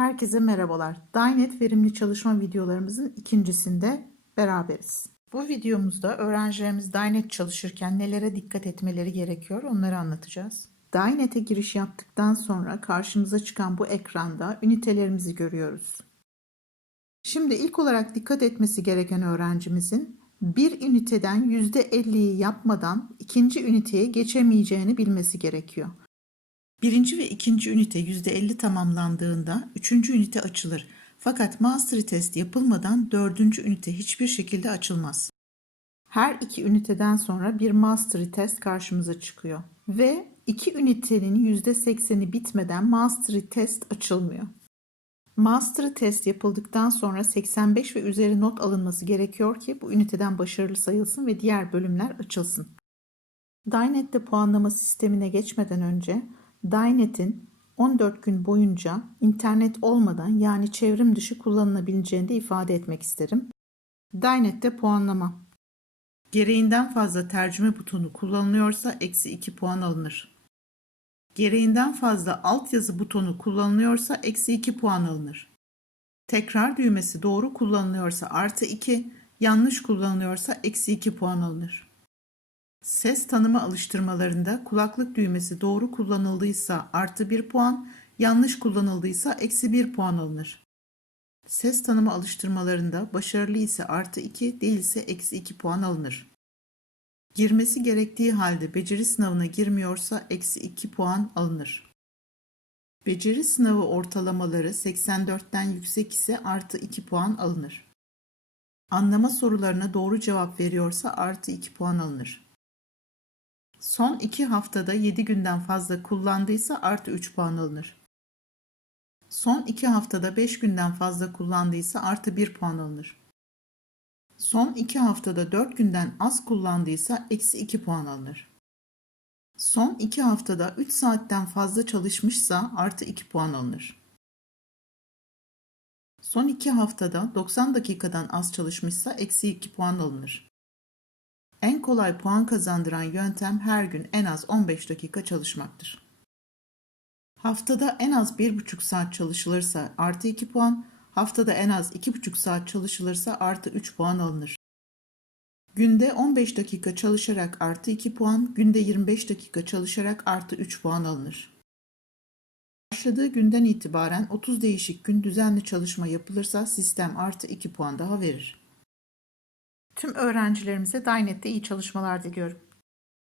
Herkese merhabalar. Dynet verimli çalışma videolarımızın ikincisinde beraberiz. Bu videomuzda öğrencilerimiz Dynet çalışırken nelere dikkat etmeleri gerekiyor onları anlatacağız. Dynet'e giriş yaptıktan sonra karşımıza çıkan bu ekranda ünitelerimizi görüyoruz. Şimdi ilk olarak dikkat etmesi gereken öğrencimizin bir üniteden %50'yi yapmadan ikinci üniteye geçemeyeceğini bilmesi gerekiyor. Birinci ve ikinci ünite %50 tamamlandığında üçüncü ünite açılır. Fakat mastery test yapılmadan dördüncü ünite hiçbir şekilde açılmaz. Her iki üniteden sonra bir mastery test karşımıza çıkıyor. Ve iki ünitenin %80'i bitmeden mastery test açılmıyor. Mastery test yapıldıktan sonra 85 ve üzeri not alınması gerekiyor ki bu üniteden başarılı sayılsın ve diğer bölümler açılsın. Dynet'te puanlama sistemine geçmeden önce Dynet'in 14 gün boyunca internet olmadan yani çevrim dışı kullanılabileceğini de ifade etmek isterim. Dynet'te puanlama. Gereğinden fazla tercüme butonu kullanılıyorsa eksi 2 puan alınır. Gereğinden fazla altyazı butonu kullanılıyorsa eksi 2 puan alınır. Tekrar düğmesi doğru kullanılıyorsa artı 2, yanlış kullanılıyorsa eksi 2 puan alınır. Ses tanıma alıştırmalarında kulaklık düğmesi doğru kullanıldıysa artı 1 puan, yanlış kullanıldıysa eksi 1 puan alınır. Ses tanıma alıştırmalarında başarılı ise artı 2, değilse eksi 2 puan alınır. Girmesi gerektiği halde beceri sınavına girmiyorsa eksi 2 puan alınır. Beceri sınavı ortalamaları 84'ten yüksek ise artı 2 puan alınır. Anlama sorularına doğru cevap veriyorsa artı 2 puan alınır. Son 2 haftada 7 günden fazla kullandıysa artı 3 puan alınır. Son 2 haftada 5 günden fazla kullandıysa artı 1 puan alınır. Son 2 haftada 4 günden az kullandıysa eksi 2 puan alınır. Son 2 haftada 3 saatten fazla çalışmışsa artı 2 puan alınır. Son 2 haftada 90 dakikadan az çalışmışsa eksi 2 puan alınır. En kolay puan kazandıran yöntem her gün en az 15 dakika çalışmaktır. Haftada en az 1,5 saat çalışılırsa artı 2 puan, haftada en az 2,5 saat çalışılırsa artı 3 puan alınır. Günde 15 dakika çalışarak artı 2 puan, günde 25 dakika çalışarak artı 3 puan alınır. Başladığı günden itibaren 30 değişik gün düzenli çalışma yapılırsa sistem artı 2 puan daha verir. Tüm öğrencilerimize Dynet'te iyi çalışmalar diliyorum.